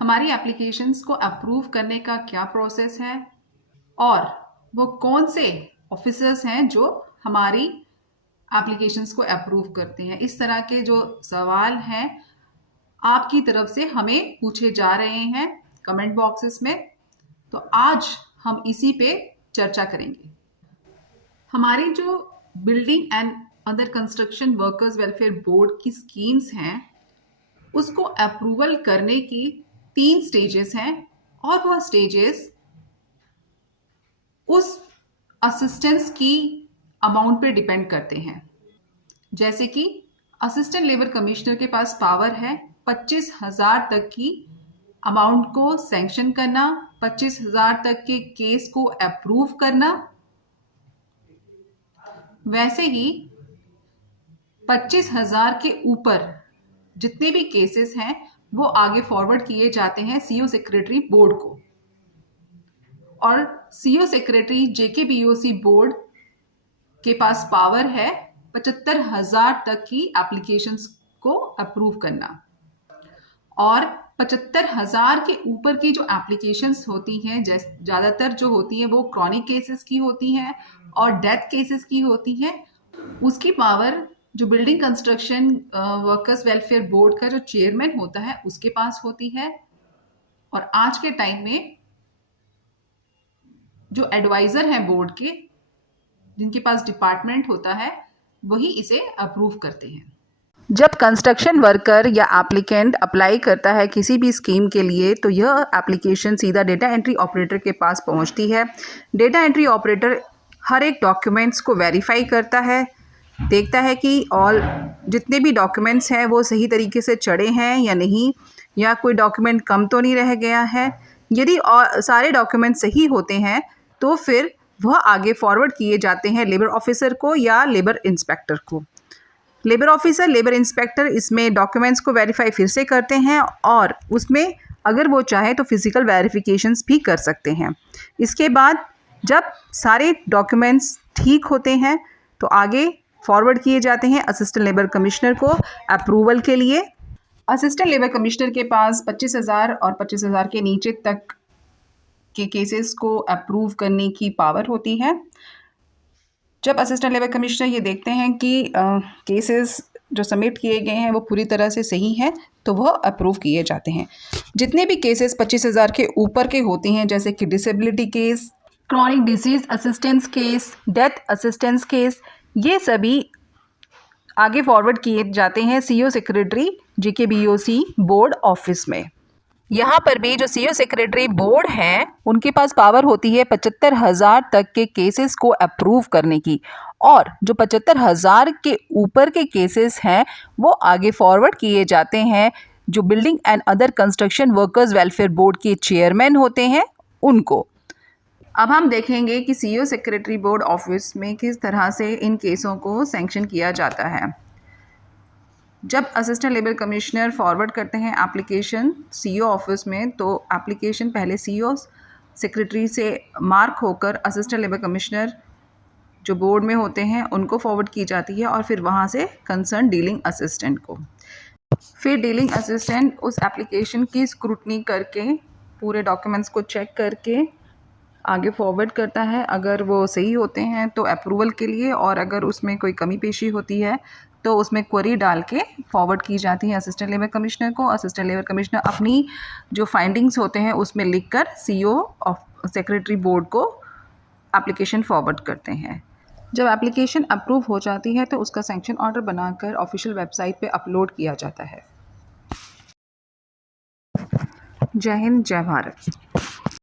हमारी एप्लीकेशंस को अप्रूव करने का क्या प्रोसेस है और वो कौन से ऑफिसर्स हैं जो हमारी एप्लीकेशंस को अप्रूव करते हैं। इस तरह के जो सवाल हैं आपकी तरफ से हमें पूछे जा रहे हैं कमेंट बॉक्सेस में, तो आज हम इसी पे चर्चा करेंगे। हमारी जो building and other construction workers welfare board की स्कीम्स हैं उसको अप्रूवल करने की 3 स्टेजेस हैं और वह स्टेजेस उस असिस्टेंस की अमाउंट पे डिपेंड करते हैं। जैसे कि असिस्टेंट लेबर कमिश्नर के पास पावर है 25,000 तक की अमाउंट को सैंक्शन करना, 25,000 तक के केस को अप्रूव करना। वैसे ही 25,000 के ऊपर जितने भी केसेस हैं वो आगे फॉरवर्ड किए जाते हैं सीओ सेक्रेटरी बोर्ड को, और सीओ सेक्रेटरी जेकेबीओसी बोर्ड के पास पावर है 75,000 तक की एप्लीकेशंस को अप्रूव करना। और 75,000 के ऊपर की जो एप्लीकेशंस होती हैं ज़्यादातर जो होती हैं वो क्रॉनिक केसेस की होती हैं और डेथ केसेस की होती हैं, उसकी पावर जो building construction workers welfare board का जो चेयरमैन होता है उसके पास होती है। और आज के टाइम में जो एडवाइजर हैं बोर्ड के, जिनके पास डिपार्टमेंट होता है, वही इसे अप्रूव करते हैं। जब कंस्ट्रक्शन वर्कर या एप्लीकेंट अप्लाई करता है किसी भी स्कीम के लिए तो यह एप्लीकेशन सीधा डेटा एंट्री ऑपरेटर के पास पहुंचती है। डेटा एंट्री ऑपरेटर हर एक डॉक्यूमेंट्स को वेरीफाई करता है, देखता है कि ऑल जितने भी डॉक्यूमेंट्स हैं वो सही तरीके से चढ़े हैं या नहीं, या कोई डॉक्यूमेंट कम तो नहीं रह गया है। यदि सारे डॉक्यूमेंट सही होते हैं तो फिर वह आगे फॉरवर्ड किए जाते हैं लेबर ऑफिसर को या लेबर इंस्पेक्टर को। लेबर ऑफिसर, लेबर इंस्पेक्टर इसमें डॉक्यूमेंट्स को वेरीफाई फिर से करते हैं और उसमें अगर वो चाहे तो फिज़िकल वेरिफिकेशंस भी कर सकते हैं। इसके बाद जब सारे डॉक्यूमेंट्स ठीक होते हैं तो आगे फॉरवर्ड किए जाते हैं असिस्टेंट लेबर कमिश्नर को अप्रूवल के लिए। असिस्टेंट लेबर कमिश्नर के पास 25,000 और 25,000 के नीचे तक के केसेस को अप्रूव करने की पावर होती है। जब असिस्टेंट लेबर कमिश्नर ये देखते हैं कि केसेस जो सबमिट किए गए हैं वो पूरी तरह से सही हैं तो वह अप्रूव किए जाते हैं। जितने भी केसेस 25,000 के ऊपर के होते हैं, जैसे कि disability case, chronic disease assistance case, death assistance case, ये सभी आगे फॉरवर्ड किए जाते हैं सीओ सेक्रेटरी जेकेबीओसी बोर्ड ऑफिस में। यहाँ पर भी जो सीओ सेक्रेटरी बोर्ड हैं उनके पास पावर होती है 75,000 तक के केसेस को अप्रूव करने की, और जो 75,000 के ऊपर के केसेस हैं वो आगे फॉरवर्ड किए जाते हैं जो building and other construction workers welfare board के चेयरमैन होते हैं उनको। अब हम देखेंगे कि सीओ सेक्रेटरी बोर्ड ऑफिस में किस तरह से इन केसों को सैंक्शन किया जाता है। जब असिस्टेंट लेबर कमिश्नर फॉरवर्ड करते हैं एप्लीकेशन सीओ ऑफिस में तो एप्लीकेशन पहले सीओ सेक्रेटरी से मार्क होकर असिस्टेंट लेबर कमिश्नर जो बोर्ड में होते हैं उनको फॉरवर्ड की जाती है और फिर वहाँ से कंसर्न डीलिंग असिस्टेंट को। फिर डीलिंग असिस्टेंट उस एप्लीकेशन की स्क्रूटनी करके पूरे डॉक्यूमेंट्स को चेक करके आगे फॉरवर्ड करता है। अगर वो सही होते हैं तो अप्रूवल के लिए, और अगर उसमें कोई कमी पेशी होती है तो उसमें क्वेरी डाल के फॉरवर्ड की जाती है असिस्टेंट लेबर कमिश्नर को। असिस्टेंट लेबर कमिश्नर अपनी जो फाइंडिंग्स होते हैं उसमें लिखकर सीओ ऑफ सेक्रेटरी बोर्ड को एप्लीकेशन फॉरवर्ड करते हैं। जब एप्लीकेशन अप्रूव हो जाती है तो उसका सैंक्शन ऑर्डर बनाकर ऑफिशियल वेबसाइट पे अपलोड किया जाता है। जय हिंद, जय भारत।